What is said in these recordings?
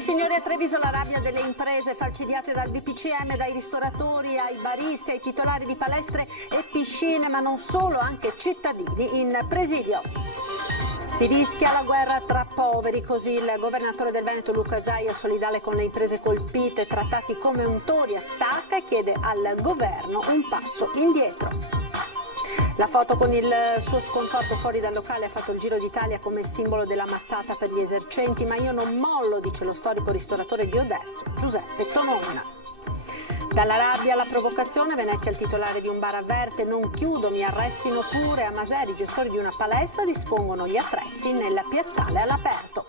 dei signori a Treviso, la rabbia delle imprese falcidiate dal DPCM, dai ristoratori ai baristi, ai titolari di palestre e piscine, ma non solo, anche cittadini in presidio. Si rischia la guerra tra poveri, così il governatore del Veneto Luca Zaia, solidale con le imprese colpite, trattati come untori, attacca e chiede al governo un passo indietro. La foto con il suo sconforto fuori dal locale ha fatto il giro d'Italia come simbolo della mazzata per gli esercenti, ma io non mollo, dice lo storico ristoratore di Oderzo, Giuseppe Tononna. Dalla rabbia alla provocazione, Venezia il titolare di un bar avverte: non chiudo, mi arrestino pure. A Maseri i gestori di una palestra dispongono gli attrezzi nel piazzale all'aperto.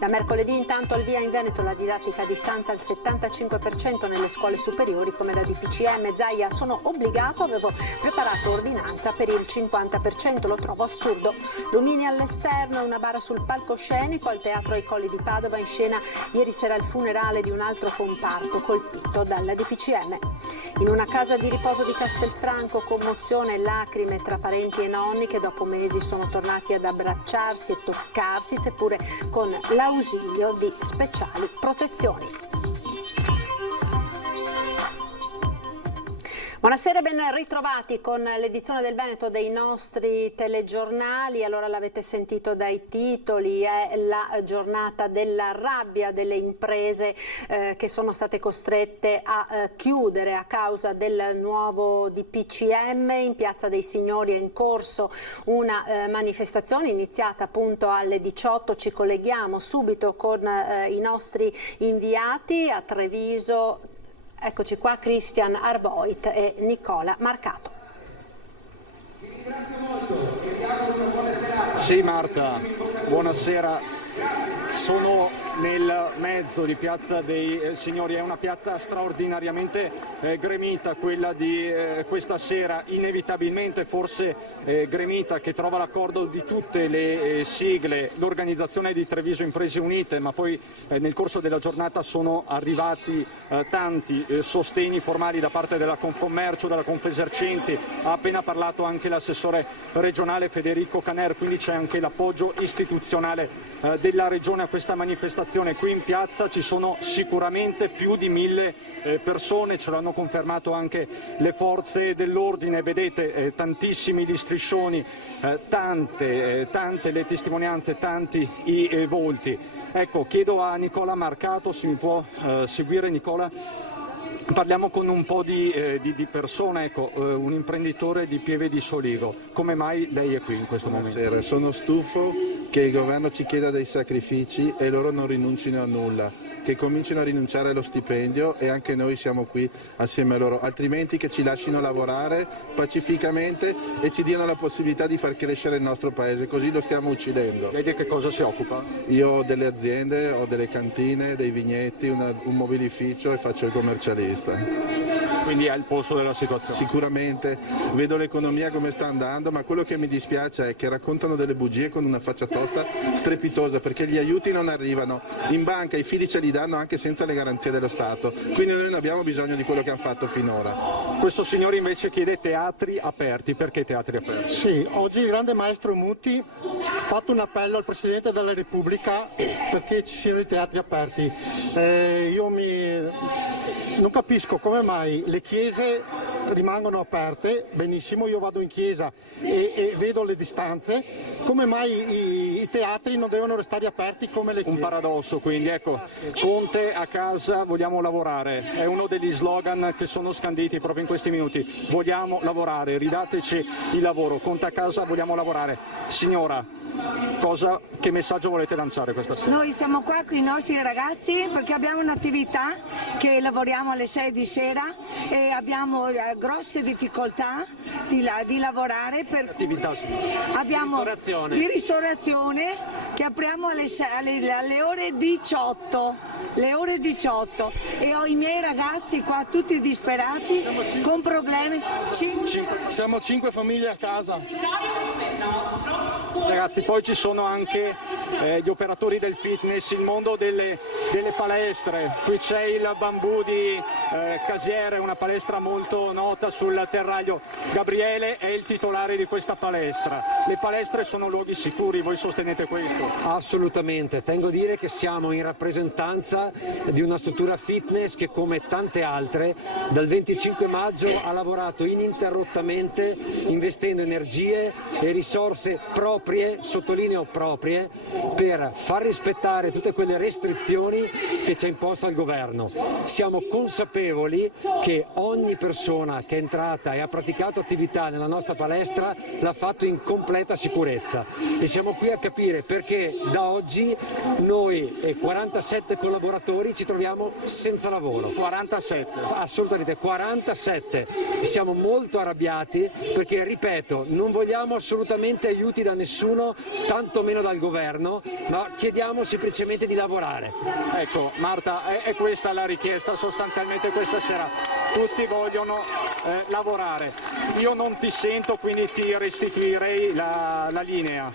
Da mercoledì intanto al via in Veneto la didattica a distanza al 75% nelle scuole superiori, come da DPCM. Zaia: sono obbligato, avevo preparato ordinanza per il 50%, lo trovo assurdo. Lumini all'esterno, una bara sul palcoscenico, al Teatro ai Colli di Padova in scena ieri sera il funerale di un altro comparto colpito dalla DPCM. In una casa di riposo di Castelfranco, commozione e lacrime tra parenti e nonni che dopo mesi sono tornati ad abbracciarsi e toccarsi, seppure con l'ausilio di speciali protezioni. Buonasera e ben ritrovati con l'edizione del Veneto dei nostri telegiornali. Allora, l'avete sentito dai titoli, è la giornata della rabbia delle imprese che sono state costrette a chiudere a causa del nuovo DPCM. In Piazza dei Signori è in corso una manifestazione iniziata appunto alle 18. Ci colleghiamo subito con i nostri inviati a Treviso. Eccoci qua, Christian Arboit e Nicola Marcato. Vi ringrazio molto e vi auguro una buona serata. Sì Marta, buonasera. Sono nel mezzo di Piazza dei Signori, è una piazza straordinariamente gremita, quella di questa sera, inevitabilmente forse gremita, che trova l'accordo di tutte le sigle, l'organizzazione di Treviso Imprese Unite, ma poi nel corso della giornata sono arrivati tanti sostegni formali da parte della Confcommercio, della Confesercenti, ha appena parlato anche l'assessore regionale Federico Caner, quindi c'è anche l'appoggio istituzionale della regione a questa manifestazione. Qui in piazza ci sono sicuramente più di 1000 persone, ce l'hanno confermato anche le forze dell'ordine, vedete tantissimi gli striscioni, tante le testimonianze, tanti i volti. Ecco, chiedo a Nicola Marcato se mi può seguire. Nicola, parliamo con un po' di persone, ecco, un imprenditore di Pieve di Soligo. Come mai lei è qui in questo momento? Buonasera, sono stufo che il governo ci chieda dei sacrifici e loro non rinuncino a nulla, che comincino a rinunciare allo stipendio, e anche noi siamo qui assieme a loro, altrimenti che ci lasciano lavorare pacificamente e ci diano la possibilità di far crescere il nostro paese, così lo stiamo uccidendo. Lei di che cosa si occupa? Io ho delle aziende, ho delle cantine, dei vigneti, un mobilificio e faccio il commercialista. Quindi è il polso della situazione? Sicuramente, vedo l'economia come sta andando, ma quello che mi dispiace è che raccontano delle bugie con una faccia tosta strepitosa, perché gli aiuti non arrivano, in banca i fidi ce li danno anche senza le garanzie dello Stato, quindi noi non abbiamo bisogno di quello che hanno fatto finora. Questo signore invece chiede teatri aperti. Perché teatri aperti? Sì, oggi il grande maestro Muti ha fatto un appello al Presidente della Repubblica perché ci siano i teatri aperti. Non capisco come mai le chiese rimangono aperte, benissimo, io vado in chiesa e vedo le distanze, come mai i teatri non devono restare aperti come le chiese? Un paradosso, quindi, ecco, Conte a casa, vogliamo lavorare, è uno degli slogan che sono scanditi proprio in questi minuti, vogliamo lavorare, ridateci il lavoro, Conte a casa, vogliamo lavorare. Signora, che messaggio volete lanciare questa sera? Noi siamo qua con i nostri ragazzi perché abbiamo un'attività che lavoriamo alle 6 di sera e abbiamo grosse difficoltà di lavorare. Abbiamo di ristorazione che apriamo alle ore 18, e ho i miei ragazzi qua tutti disperati con problemi. Siamo 5 famiglie a casa. Il nostro Ragazzi, poi ci sono anche gli operatori del fitness, il mondo delle palestre. Qui c'è il Bambù di Casiere, una palestra molto nota sul Terraglio. Gabriele è il titolare di questa palestra. Le palestre sono luoghi sicuri, voi sostenete questo? Assolutamente, tengo a dire che siamo in rappresentanza di una struttura fitness che, come tante altre, dal 25 maggio ha lavorato ininterrottamente investendo energie e risorse proprie, sottolineo proprie, per far rispettare tutte quelle restrizioni che ci ha imposto il governo. Siamo consapevoli che ogni persona che è entrata e ha praticato attività nella nostra palestra l'ha fatto in completa sicurezza e siamo qui a capire perché da oggi noi e 47 collaboratori ci troviamo senza lavoro. 47? Assolutamente, 47. Siamo molto arrabbiati perché, ripeto, non vogliamo assolutamente aiuti da nessuno, tanto meno dal governo, ma chiediamo semplicemente di lavorare. Ecco, Marta, è questa la richiesta sostanzialmente questa sera. Tutti vogliono lavorare. Io non ti sento, quindi ti restituirei la linea.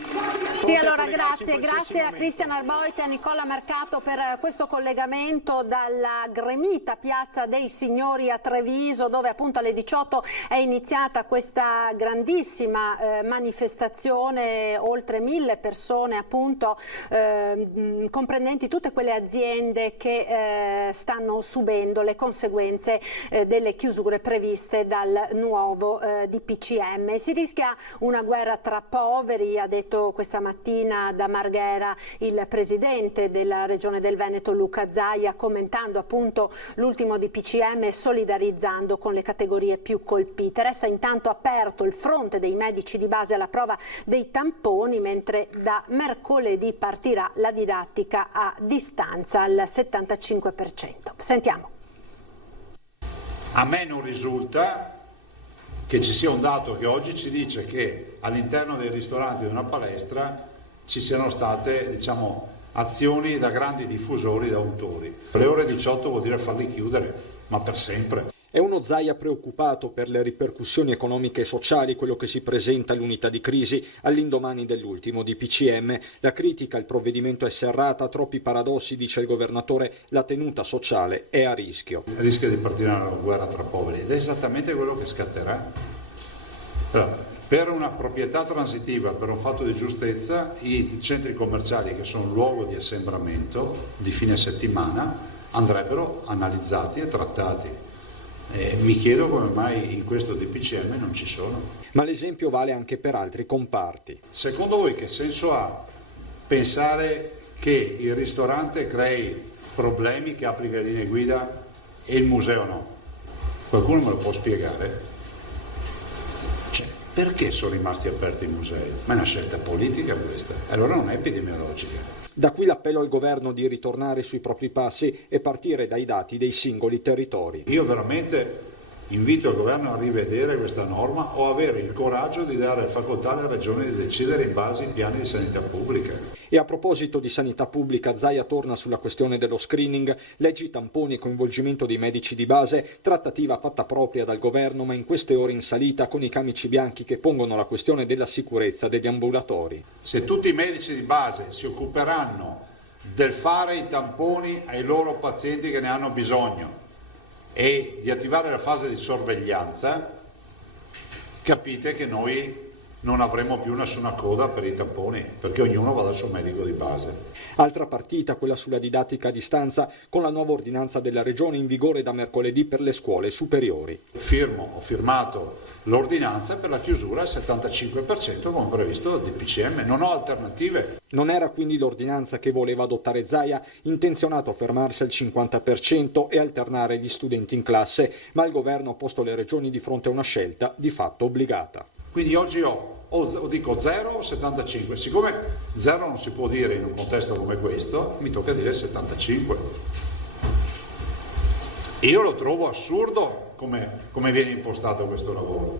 Sì, allora grazie a Cristian Arboit e a Nicola Mercato per questo collegamento dalla gremita Piazza dei Signori a Treviso, dove appunto alle 18 è iniziata questa grandissima manifestazione, oltre 1000 persone appunto, comprendenti tutte quelle aziende che stanno subendo le conseguenze delle chiusure previste dal nuovo DPCM. Si rischia una guerra tra poveri, ha detto questa mattina da Marghera il presidente della Regione del Veneto Luca Zaia, commentando appunto l'ultimo DPCM e solidarizzando con le categorie più colpite. Resta intanto aperto il fronte dei medici di base alla prova dei tamponi, mentre da mercoledì partirà la didattica a distanza al 75%. Sentiamo. A me non risulta che ci sia un dato che oggi ci dice che all'interno dei ristoranti di una palestra ci siano state, diciamo, azioni da grandi diffusori, da autori. Le ore 18 vuol dire farli chiudere, ma per sempre. È uno Zaia preoccupato per le ripercussioni economiche e sociali, quello che si presenta all'unità di crisi all'indomani dell'ultimo DPCM. La critica al provvedimento è serrata, troppi paradossi, dice il governatore, la tenuta sociale è a rischio. Rischia di partire una guerra tra poveri ed è esattamente quello che scatterà. Allora, per una proprietà transitiva, per un fatto di giustezza, i centri commerciali che sono luogo di assembramento di fine settimana andrebbero analizzati e trattati. Mi chiedo come mai in questo DPCM non ci sono. Ma l'esempio vale anche per altri comparti. Secondo voi che senso ha pensare che il ristorante crei problemi che applica le linee guida e il museo no? Qualcuno me lo può spiegare? Cioè, perché sono rimasti aperti i musei? Ma è una scelta politica questa, allora non è epidemiologica. Da qui l'appello al governo di ritornare sui propri passi e partire dai dati dei singoli territori. Io veramente invito il governo a rivedere questa norma o avere il coraggio di dare facoltà alle regioni di decidere in base ai piani di sanità pubblica. E a proposito di sanità pubblica, Zaia torna sulla questione dello screening, leggi, tamponi e coinvolgimento dei medici di base, trattativa fatta propria dal governo ma in queste ore in salita con i camici bianchi che pongono la questione della sicurezza degli ambulatori. Se tutti i medici di base si occuperanno del fare i tamponi ai loro pazienti che ne hanno bisogno e di attivare la fase di sorveglianza, capite che noi non avremo più nessuna coda per i tamponi, perché ognuno va dal suo medico di base. Altra partita, quella sulla didattica a distanza, con la nuova ordinanza della Regione in vigore da mercoledì per le scuole superiori. Ho firmato l'ordinanza per la chiusura al 75% come previsto dal DPCM, non ho alternative. Non era quindi l'ordinanza che voleva adottare Zaia, intenzionato a fermarsi al 50% e alternare gli studenti in classe, ma il governo ha posto le regioni di fronte a una scelta di fatto obbligata. Quindi oggi dico 0 o 75, siccome 0 non si può dire in un contesto come questo, mi tocca dire 75. Io lo trovo assurdo come viene impostato questo lavoro.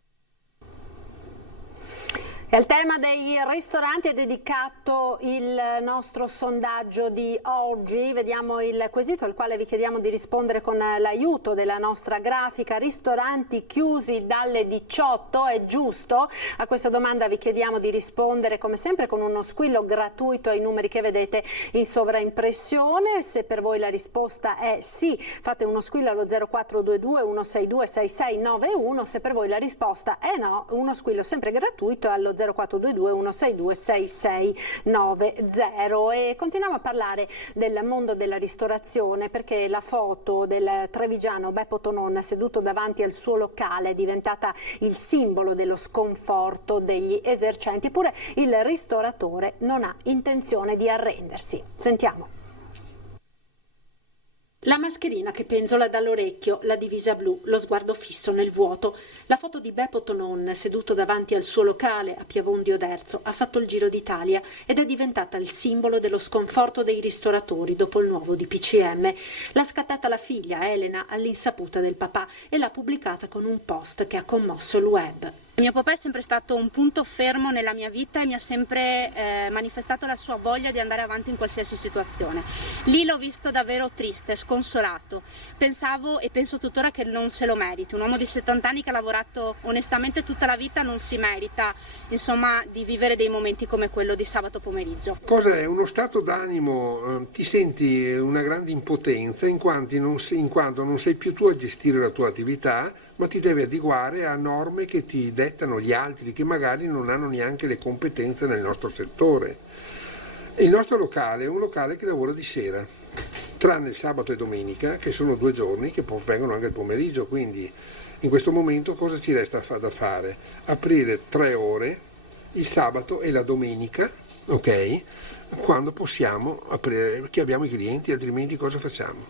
E al tema dei ristoranti è dedicato il nostro sondaggio di oggi. Vediamo il quesito al quale vi chiediamo di rispondere con l'aiuto della nostra grafica. Ristoranti chiusi dalle 18, è giusto? A questa domanda vi chiediamo di rispondere come sempre con uno squillo gratuito ai numeri che vedete in sovraimpressione. Se per voi la risposta è sì, fate uno squillo allo 0422 162 6691. Se per voi la risposta è no, uno squillo sempre gratuito allo 0422 162 6690. E continuiamo a parlare del mondo della ristorazione, perché la foto del trevigiano Beppo Tonon seduto davanti al suo locale è diventata il simbolo dello sconforto degli esercenti. Eppure il ristoratore non ha intenzione di arrendersi. Sentiamo. La mascherina che penzola dall'orecchio, la divisa blu, lo sguardo fisso nel vuoto. La foto di Beppo Tonon seduto davanti al suo locale a Piavon Oderzo ha fatto il giro d'Italia ed è diventata il simbolo dello sconforto dei ristoratori dopo il nuovo DPCM. L'ha scattata la figlia Elena all'insaputa del papà e l'ha pubblicata con un post che ha commosso il web. Mio papà è sempre stato un punto fermo nella mia vita e mi ha sempre manifestato la sua voglia di andare avanti in qualsiasi situazione. Lì l'ho visto davvero triste, sconsolato. Pensavo e penso tuttora che non se lo meriti. Un uomo di 70 anni che ha lavorato onestamente tutta la vita non si merita, insomma, di vivere dei momenti come quello di sabato pomeriggio. Cosa è? Uno stato d'animo, ti senti una grande impotenza in quanto non sei più tu a gestire la tua attività, ma ti devi adeguare a norme che ti dettano gli altri, che magari non hanno neanche le competenze nel nostro settore. Il nostro locale è un locale che lavora di sera, tranne il sabato e domenica, che sono 2 giorni che vengono anche il pomeriggio, quindi in questo momento cosa ci resta da fare? Aprire 3 ore il sabato e la domenica, ok? Quando possiamo aprire, che abbiamo i clienti, altrimenti cosa facciamo?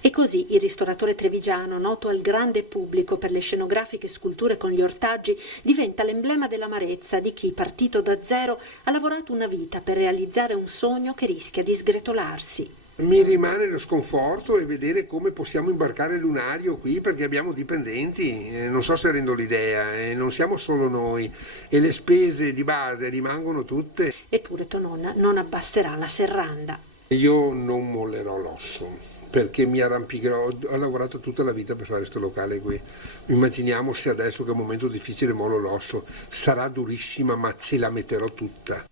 E così il ristoratore trevigiano, noto al grande pubblico per le scenografiche sculture con gli ortaggi, diventa l'emblema dell'amarezza di chi, partito da zero, ha lavorato una vita per realizzare un sogno che rischia di sgretolarsi. Mi rimane lo sconforto e vedere come possiamo imbarcare il lunario qui, perché abbiamo dipendenti, non so se rendo l'idea, non siamo solo noi e le spese di base rimangono tutte. Eppure Tonon non abbasserà la serranda. Io non mollerò l'osso, perché mi arrampicherò, ho lavorato tutta la vita per fare questo locale qui. Immaginiamo se adesso che è un momento difficile mollo l'osso, sarà durissima ma ce la metterò tutta.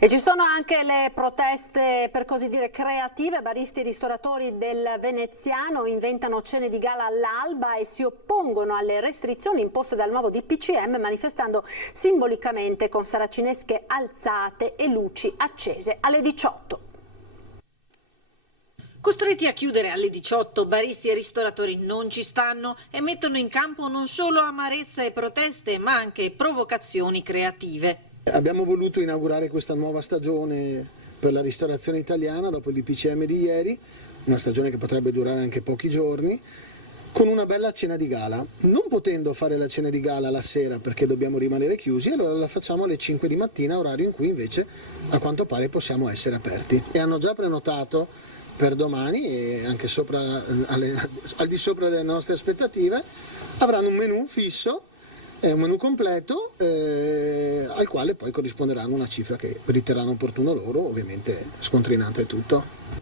E ci sono anche le proteste, per così dire, creative. Baristi e ristoratori del veneziano inventano cene di gala all'alba e si oppongono alle restrizioni imposte dal nuovo DPCM, manifestando simbolicamente con saracinesche alzate e luci accese alle 18. Costretti a chiudere alle 18, baristi e ristoratori non ci stanno e mettono in campo non solo amarezza e proteste, ma anche provocazioni creative. Abbiamo voluto inaugurare questa nuova stagione per la ristorazione italiana dopo il DPCM di ieri, una stagione che potrebbe durare anche pochi giorni, con una bella cena di gala. Non potendo fare la cena di gala la sera perché dobbiamo rimanere chiusi, allora la facciamo alle 5 di mattina, orario in cui invece a quanto pare possiamo essere aperti. E hanno già prenotato per domani e anche al di sopra delle nostre aspettative, avranno un menù fisso. È un menù completo al quale poi corrisponderanno una cifra che riterranno opportuno loro, ovviamente scontrinante tutto.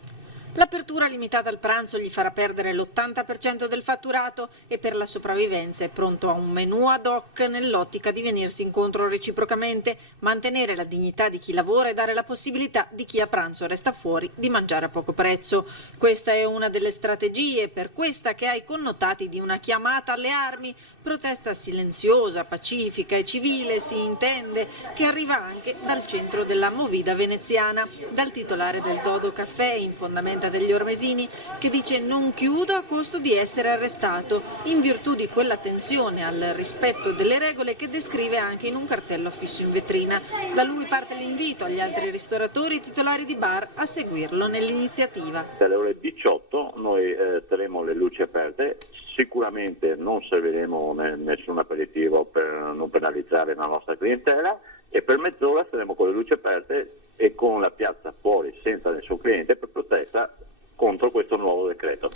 L'apertura limitata al pranzo gli farà perdere l'80% del fatturato e per la sopravvivenza è pronto a un menù ad hoc nell'ottica di venirsi incontro reciprocamente, mantenere la dignità di chi lavora e dare la possibilità di chi a pranzo resta fuori di mangiare a poco prezzo. Questa è una delle strategie, per questa che ha i connotati di una chiamata alle armi, protesta silenziosa, pacifica e civile, si intende, che arriva anche dal centro della movida veneziana, dal titolare del Dodo Caffè in fondamenta degli Ormesini, che dice non chiudo a costo di essere arrestato, in virtù di quella tensione al rispetto delle regole che descrive anche in un cartello affisso in vetrina. Da lui parte l'invito agli altri ristoratori titolari di bar a seguirlo nell'iniziativa. Alle ore 18 noi terremo le luci aperte, sicuramente non serviremo nessun aperitivo per non penalizzare la nostra clientela e per mezz'ora saremo con le luci aperte e con la piazza fuori senza nessun cliente per protesta contro questo nuovo decreto.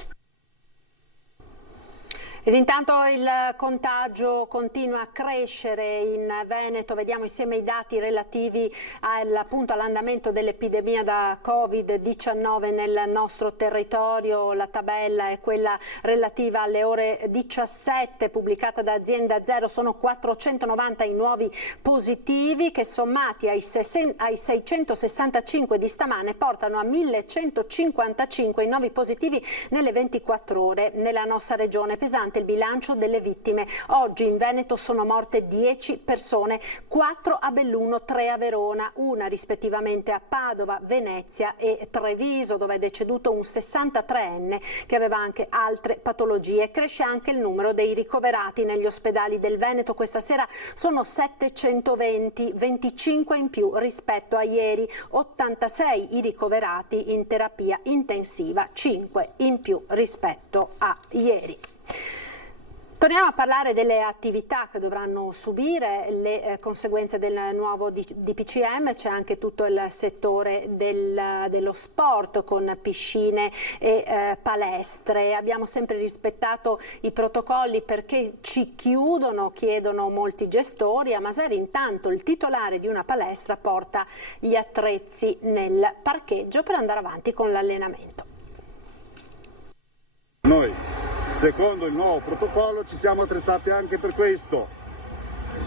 Ed intanto il contagio continua a crescere in Veneto, vediamo insieme i dati relativi all'andamento dell'epidemia da Covid-19 nel nostro territorio. La tabella è quella relativa alle ore 17 pubblicata da Azienda Zero, sono 490 i nuovi positivi che sommati ai 665 di stamane portano a 1155 i nuovi positivi nelle 24 ore nella nostra regione. Pesante il bilancio delle vittime. Oggi in Veneto sono morte 10 persone, 4 a Belluno, 3 a Verona, una rispettivamente a Padova, Venezia e Treviso, dove è deceduto un 63enne che aveva anche altre patologie. Cresce anche il numero dei ricoverati negli ospedali del Veneto. Questa sera sono 720, 25 in più rispetto a ieri, 86 i ricoverati in terapia intensiva, 5 in più rispetto a ieri. Torniamo a parlare delle attività che dovranno subire le conseguenze del nuovo DPCM. C'è anche tutto il settore dello sport con piscine e palestre. Abbiamo sempre rispettato i protocolli perché ci chiudono, chiedono molti gestori. A Maseri intanto il titolare di una palestra porta gli attrezzi nel parcheggio per andare avanti con l'allenamento. Noi, secondo il nuovo protocollo, ci siamo attrezzati anche per questo.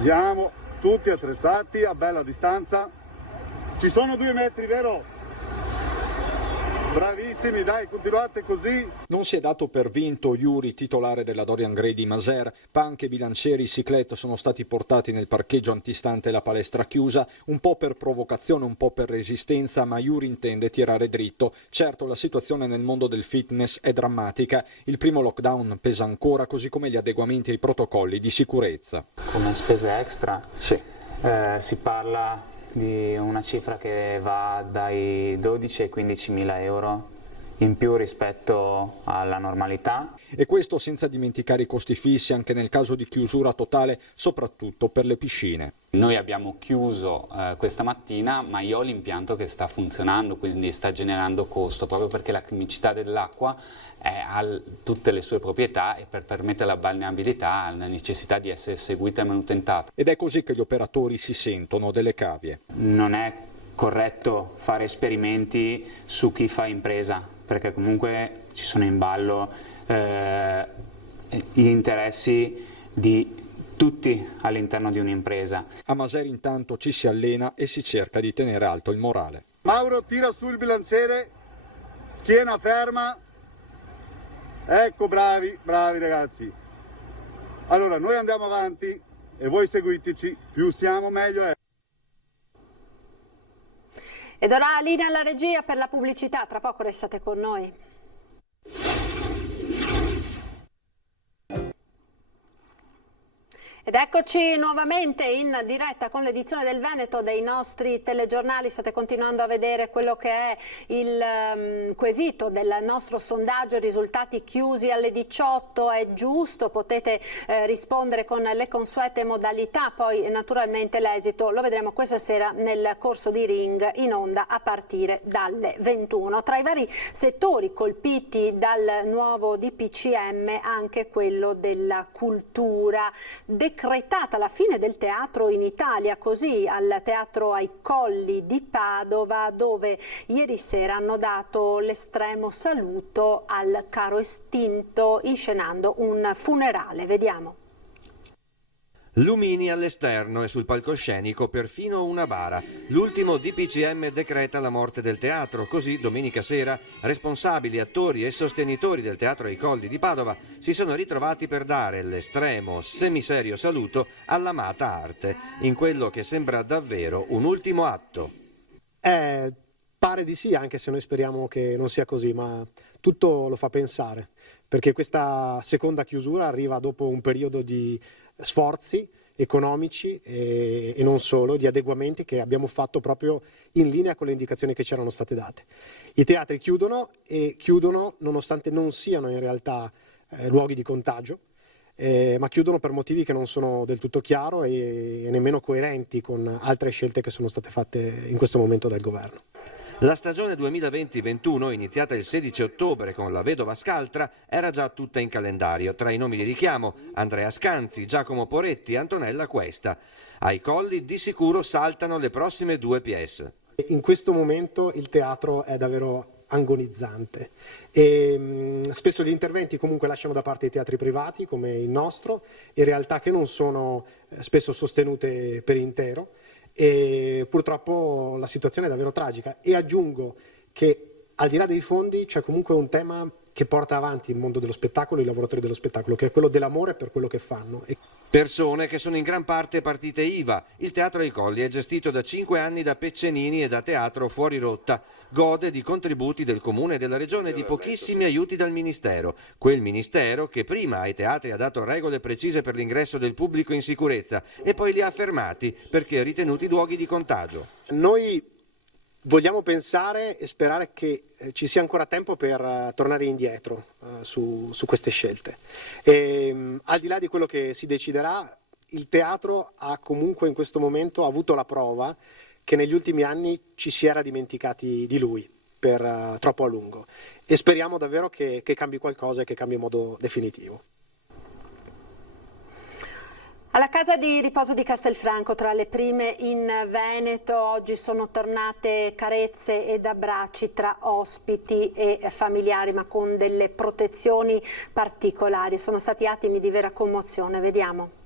Siamo tutti attrezzati a bella distanza. Ci sono 2 metri, vero? Bravissimi, dai, continuate così. Non si è dato per vinto Yuri, titolare della Dorian Gray di Maser. Panche, bilancieri, ciclette sono stati portati nel parcheggio antistante la palestra chiusa, un po' per provocazione, un po' per resistenza, ma Yuri intende tirare dritto. Certo, la situazione nel mondo del fitness è drammatica. Il primo lockdown pesa ancora, così come gli adeguamenti ai protocolli di sicurezza. Come spese extra? Sì. Si parla di una cifra che va dai 12 ai 15.000 euro in più rispetto alla normalità. E questo senza dimenticare i costi fissi anche nel caso di chiusura totale, soprattutto per le piscine. Noi abbiamo chiuso questa mattina, ma io ho l'impianto che sta funzionando, quindi sta generando costo, proprio perché la chimicità dell'acqua ha tutte le sue proprietà e per permettere la balneabilità ha la necessità di essere seguita e manutentata. Ed è così che gli operatori si sentono delle cavie. Non è corretto fare esperimenti su chi fa impresa, perché comunque ci sono in ballo gli interessi di tutti all'interno di un'impresa. A Maseri intanto ci si allena e si cerca di tenere alto il morale. Mauro, tira su il bilanciere, schiena ferma. Ecco, bravi ragazzi. Allora, noi andiamo avanti e voi seguiteci, più siamo meglio è. Ed ora linea alla regia per la pubblicità, tra poco restate con noi. Ed eccoci nuovamente in diretta con l'edizione del Veneto dei nostri telegiornali. State continuando a vedere quello che è il quesito del nostro sondaggio, risultati chiusi alle 18, è giusto, potete rispondere con le consuete modalità, poi naturalmente l'esito lo vedremo questa sera nel corso di Ring in onda a partire dalle 21. Tra i vari settori colpiti dal nuovo DPCM anche quello della cultura. Decretata la fine del teatro in Italia, così al Teatro ai Colli di Padova, dove ieri sera hanno dato l'estremo saluto al caro estinto inscenando un funerale. Vediamo. Lumini all'esterno e sul palcoscenico perfino una bara. L'ultimo DPCM decreta la morte del teatro, così domenica sera responsabili, attori e sostenitori del Teatro ai Colli di Padova si sono ritrovati per dare l'estremo semiserio saluto all'amata arte, in quello che sembra davvero un ultimo atto. Pare di sì, anche se noi speriamo che non sia così, ma tutto lo fa pensare, perché questa seconda chiusura arriva dopo un periodo di sforzi economici e non solo, di adeguamenti che abbiamo fatto proprio in linea con le indicazioni che c'erano state date. I teatri chiudono e chiudono nonostante non siano in realtà luoghi di contagio, ma chiudono per motivi che non sono del tutto chiaro e nemmeno coerenti con altre scelte che sono state fatte in questo momento dal governo. La stagione 2020-21, iniziata il 16 ottobre con La Vedova Scaltra, era già tutta in calendario. Tra i nomi di richiamo Andrea Scanzi, Giacomo Poretti, Antonella Cuesta. Ai Colli di sicuro saltano le prossime 2 pièce. In questo momento il teatro è davvero agonizzante e spesso gli interventi comunque lasciano da parte i teatri privati come il nostro, in realtà che non sono spesso sostenute per intero, e purtroppo la situazione è davvero tragica. E aggiungo che al di là dei fondi c'è comunque un tema che porta avanti il mondo dello spettacolo e i lavoratori dello spettacolo, che è quello dell'amore per quello che fanno. Persone che sono in gran parte partite IVA. Il Teatro ai Colli è gestito da 5 anni da Peccenini e da Teatro Fuori Rotta. Gode di contributi del Comune e della Regione e di pochissimi aiuti dal Ministero. Quel Ministero che prima ai teatri ha dato regole precise per l'ingresso del pubblico in sicurezza e poi li ha fermati perché ritenuti luoghi di contagio. Noi vogliamo pensare e sperare che ci sia ancora tempo per tornare indietro su queste scelte. E, al di là di quello che si deciderà, il teatro ha comunque in questo momento avuto la prova che negli ultimi anni ci si era dimenticati di lui per troppo a lungo. E speriamo davvero che cambi qualcosa e che cambi in modo definitivo. Alla casa di riposo di Castelfranco, tra le prime in Veneto, oggi sono tornate carezze ed abbracci tra ospiti e familiari, ma con delle protezioni particolari. Sono stati attimi di vera commozione, vediamo.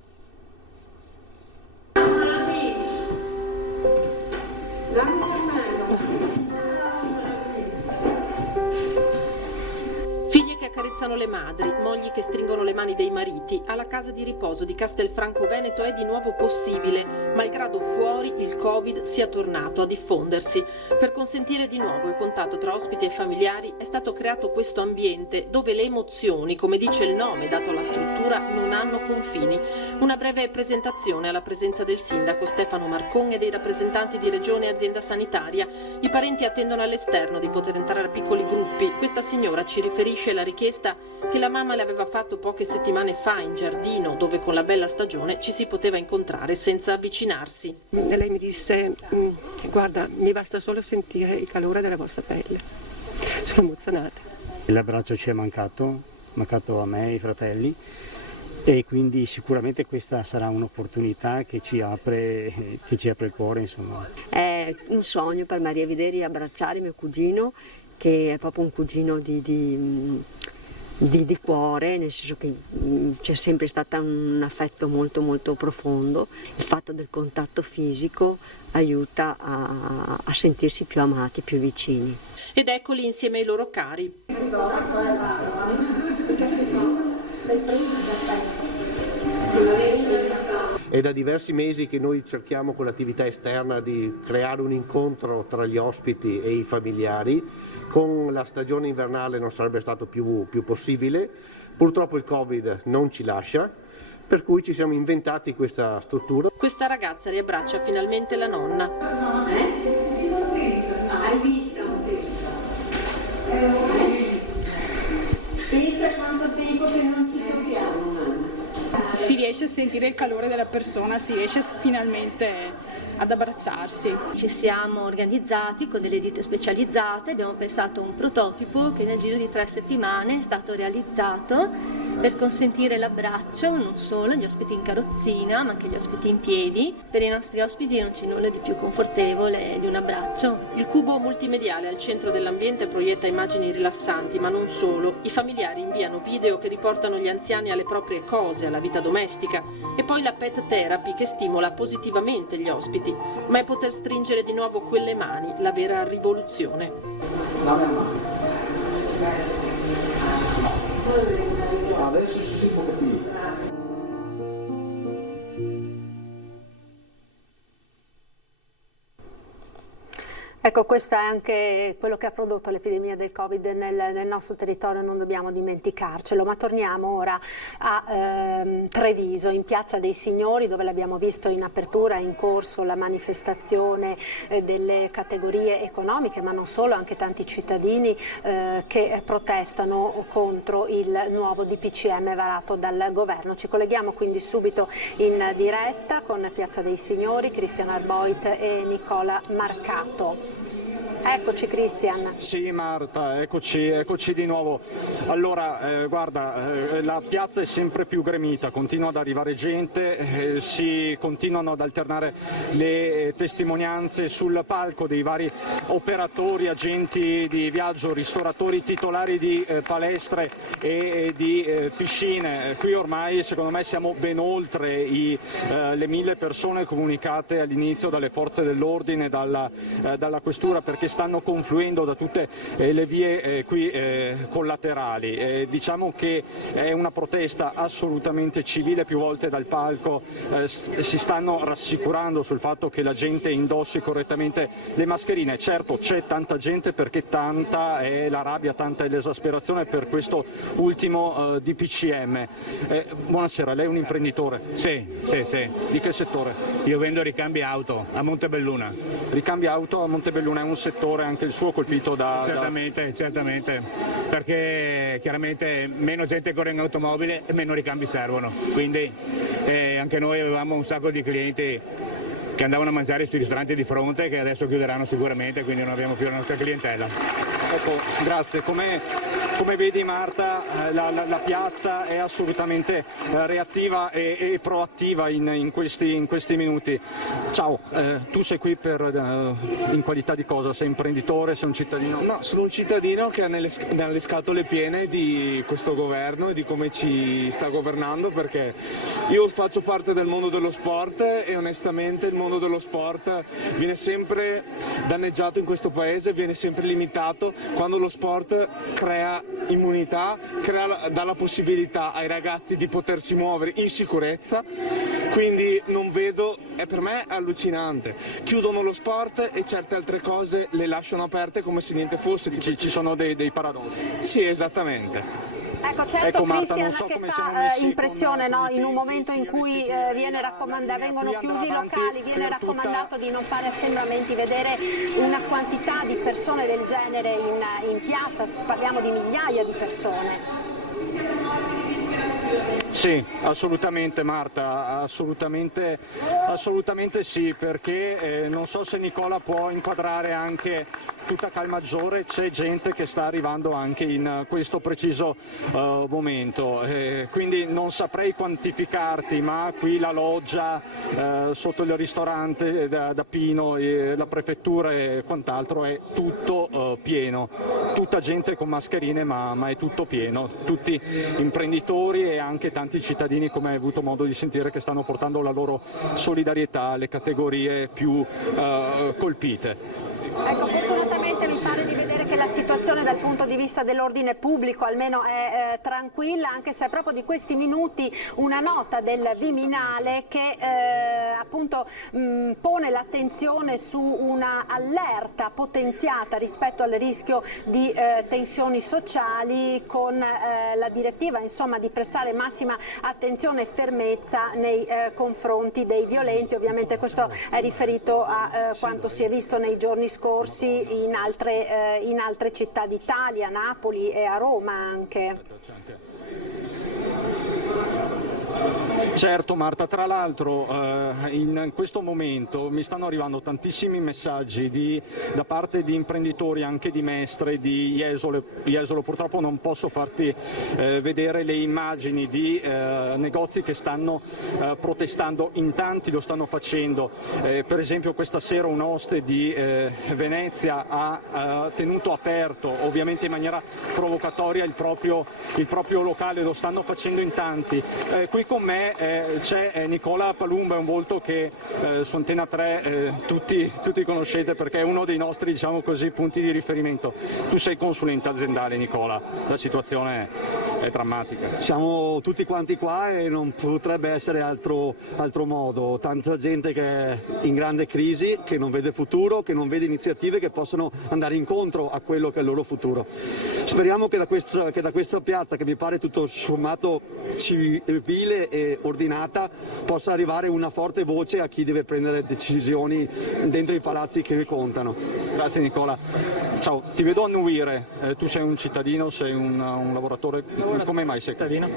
Figlie che accarezzano le madri, mogli che stringono le mani dei mariti. Alla casa di riposo di Castelfranco Veneto è di nuovo possibile, malgrado fuori il Covid sia tornato a diffondersi. Per consentire di nuovo il contatto tra ospiti e familiari è stato creato questo ambiente dove le emozioni, come dice il nome dato alla struttura, non hanno confini. Una breve presentazione alla presenza del sindaco Stefano Marcon e dei rappresentanti di Regione e azienda sanitaria. I parenti attendono all'esterno di poter entrare a piccoli gruppi. Questa signora ci riferisce la richiesta che la mamma le aveva fatto poche settimane fa in giardino, dove con la bella stagione ci si poteva incontrare senza avvicinarsi. E lei mi disse: guarda, mi basta solo sentire il calore della vostra pelle. Sono emozionata. L'abbraccio ci è mancato a me e ai fratelli, e quindi sicuramente questa sarà un'opportunità che ci apre il cuore, insomma. È un sogno per Maria vedere e abbracciare mio cugino, che è proprio un cugino di cuore, nel senso che c'è sempre stato un affetto molto molto profondo. Il fatto del contatto fisico aiuta a sentirsi più amati, più vicini. Ed eccoli insieme ai loro cari. È da diversi mesi che noi cerchiamo con l'attività esterna di creare un incontro tra gli ospiti e i familiari. Con la stagione invernale non sarebbe stato più possibile. Purtroppo il Covid non ci lascia, per cui ci siamo inventati questa struttura. Questa ragazza riabbraccia finalmente la nonna. Hai visto? Pensa quanto tempo che non ci troviamo, mamma. Si riesce a sentire il calore della persona, si riesce finalmente ad abbracciarsi. Ci siamo organizzati con delle ditte specializzate, abbiamo pensato a un prototipo che nel giro di 3 settimane è stato realizzato per consentire l'abbraccio non solo agli ospiti in carrozzina ma anche agli ospiti in piedi. Per i nostri ospiti non c'è nulla di più confortevole di un abbraccio. Il cubo multimediale al centro dell'ambiente proietta immagini rilassanti, ma non solo. I familiari inviano video che riportano gli anziani alle proprie cose, alla vita domestica, e poi la pet therapy che stimola positivamente gli ospiti. Ma è poter stringere di nuovo quelle mani la vera rivoluzione. Adesso si può capire. Ecco, questo è anche quello che ha prodotto l'epidemia del Covid nel nostro territorio, non dobbiamo dimenticarcelo. Ma torniamo ora a Treviso, in Piazza dei Signori, dove l'abbiamo visto in apertura, è in corso la manifestazione delle categorie economiche, ma non solo, anche tanti cittadini che protestano contro il nuovo DPCM varato dal governo. Ci colleghiamo quindi subito in diretta con Piazza dei Signori, Cristian Arboit e Nicola Marcato. Eccoci Cristian. Sì Marta, eccoci di nuovo. Allora, guarda, la piazza è sempre più gremita, continua ad arrivare gente, si continuano ad alternare le testimonianze sul palco dei vari operatori, agenti di viaggio, ristoratori, titolari di palestre e di piscine. Qui ormai secondo me siamo ben oltre le 1000 persone comunicate all'inizio dalle forze dell'ordine, dalla questura, perché stanno confluendo da tutte le vie qui collaterali. Diciamo che è una protesta assolutamente civile, più volte dal palco si stanno rassicurando sul fatto che la gente indossi correttamente le mascherine. Certo, c'è tanta gente perché tanta è la rabbia, tanta è l'esasperazione per questo ultimo DPCM. Buonasera, lei è un imprenditore? Sì. Di che settore? Io vendo ricambi auto a Montebelluna. Ricambi auto a Montebelluna è un settore anche il suo colpito da... Certamente, perché chiaramente meno gente corre in automobile e meno ricambi servono, quindi anche noi avevamo un sacco di clienti che andavano a mangiare sui ristoranti di fronte, che adesso chiuderanno sicuramente, quindi non abbiamo più la nostra clientela. Ecco, grazie. Come vedi Marta, la piazza è assolutamente reattiva e proattiva in questi minuti. Ciao, tu sei qui in qualità di cosa? Sei imprenditore, sei un cittadino? No, sono un cittadino che ha nelle scatole piene di questo governo e di come ci sta governando, perché io faccio parte del mondo dello sport e onestamente il mondo dello sport viene sempre danneggiato in questo paese, viene sempre limitato quando lo sport crea immunità, dà la possibilità ai ragazzi di potersi muovere in sicurezza, quindi non vedo, per me è allucinante. Chiudono lo sport e certe altre cose le lasciano aperte come se niente fosse. Ci sono dei paradossi. Sì, esattamente. Ecco, certo Marta, Cristian, che fa impressione, no? In un momento in cui vengono chiusi i locali, viene raccomandato di non fare assembramenti, vedere una quantità di persone del genere in piazza, parliamo di migliaia di persone. Sì, assolutamente Marta, assolutamente sì, perché non so se Nicola può inquadrare anche tutta Calmaggiore, c'è gente che sta arrivando anche in questo preciso momento, quindi non saprei quantificarti, ma qui la loggia, sotto il ristorante da Pino, la prefettura e quant'altro è tutto pieno, tutta gente con mascherine ma è tutto pieno, tutti imprenditori e anche tanti cittadini, come hai avuto modo di sentire, che stanno portando la loro solidarietà alle categorie più colpite. Ecco, fortunatamente mi pare di vedere che la situazione dal punto di vista dell'ordine pubblico almeno è tranquilla, anche se è proprio di questi minuti una nota del Viminale che appunto pone l'attenzione su una allerta potenziata rispetto al rischio di tensioni sociali, con la direttiva insomma di prestare massima attenzione e fermezza nei confronti dei violenti. Ovviamente questo è riferito a quanto si è visto nei giorni scorsi in altre città d'Italia, Napoli e a Roma anche. Certo Marta, tra l'altro in questo momento mi stanno arrivando tantissimi messaggi da parte di imprenditori, anche di Mestre, di Jesolo. Purtroppo non posso farti vedere le immagini di negozi che stanno protestando, in tanti lo stanno facendo. Per esempio questa sera un oste di Venezia ha tenuto aperto, ovviamente in maniera provocatoria, il proprio locale, lo stanno facendo in tanti. Qui con me c'è Nicola Palumba, è un volto che su Antena 3 tutti conoscete perché è uno dei nostri, diciamo così, punti di riferimento. Tu sei consulente aziendale, Nicola, la situazione è drammatica. Siamo tutti quanti qua e non potrebbe essere altro modo, tanta gente che è in grande crisi, che non vede futuro, che non vede iniziative che possano andare incontro a quello che è il loro futuro. Speriamo che da questa piazza, che mi pare tutto sommato civile e ordinata, possa arrivare una forte voce a chi deve prendere decisioni dentro i palazzi che contano. Grazie Nicola. Ciao, ti vedo annuire, tu sei un cittadino, sei un lavoratore, come mai sei cittadino?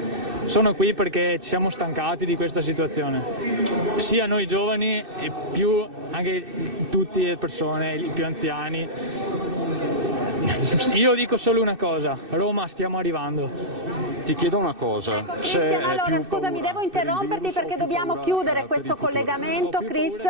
Sono qui perché ci siamo stancati di questa situazione, sia noi giovani e più anche tutte le persone, i più anziani. Io dico solo una cosa, Roma stiamo arrivando. Ti chiedo una cosa. Cristian, allora scusami, devo interromperti perché dobbiamo chiudere questo collegamento. Chris,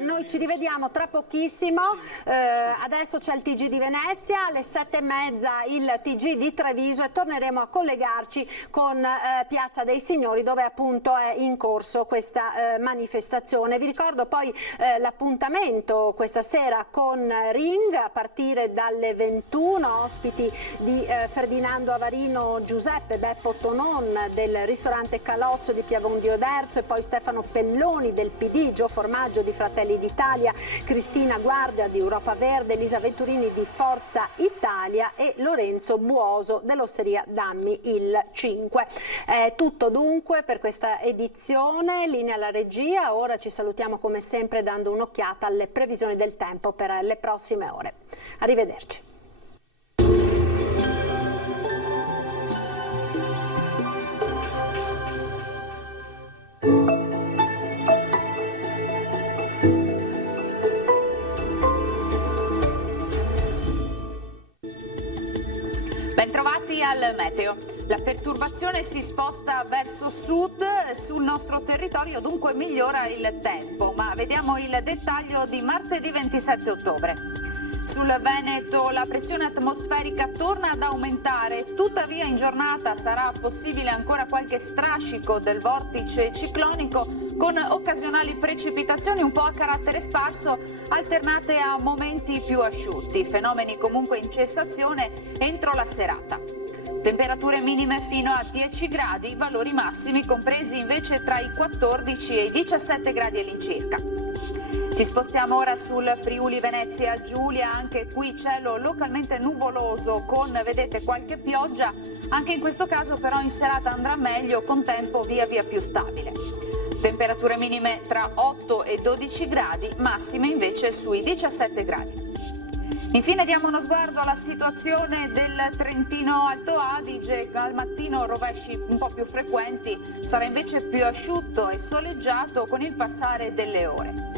noi ci rivediamo tra pochissimo. Adesso c'è il TG di Venezia, alle 7:30 il TG di Treviso e torneremo a collegarci con Piazza dei Signori, dove appunto è in corso questa manifestazione. Vi ricordo poi l'appuntamento questa sera con Ring a partire dalle 21, ospiti di Ferdinando Avarino, Giuseppe Beppo Tonon del ristorante Calozzo di Piagondio d'Erzo e poi Stefano Pelloni del PD, Gio Formaggio di Fratelli d'Italia, Cristina Guardia di Europa Verde, Elisa Venturini di Forza Italia e Lorenzo Buoso dell'Osteria Dammi il 5. È tutto dunque per questa edizione, linea alla regia. Ora ci salutiamo come sempre dando un'occhiata alle previsioni del tempo per le prossime ore. Arrivederci. Bentrovati al meteo. La perturbazione si sposta verso sud sul nostro territorio, dunque migliora il tempo, ma vediamo il dettaglio di martedì 27 ottobre. Sul Veneto la pressione atmosferica torna ad aumentare, tuttavia in giornata sarà possibile ancora qualche strascico del vortice ciclonico con occasionali precipitazioni un po' a carattere sparso alternate a momenti più asciutti, fenomeni comunque in cessazione entro la serata. Temperature minime fino a 10 gradi, valori massimi compresi invece tra i 14 e i 17 gradi all'incirca. Ci spostiamo ora sul Friuli Venezia Giulia, anche qui cielo localmente nuvoloso con, vedete, qualche pioggia, anche in questo caso però in serata andrà meglio con tempo via via più stabile. Temperature minime tra 8 e 12 gradi, massime invece sui 17 gradi. Infine diamo uno sguardo alla situazione del Trentino Alto Adige, al mattino rovesci un po' più frequenti, sarà invece più asciutto e soleggiato con il passare delle ore.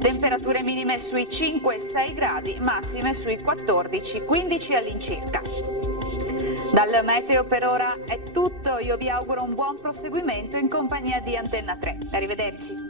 Temperature minime sui 5-6 gradi, massime sui 14-15 all'incirca. Dal meteo per ora è tutto, io vi auguro un buon proseguimento in compagnia di Antenna 3. Arrivederci.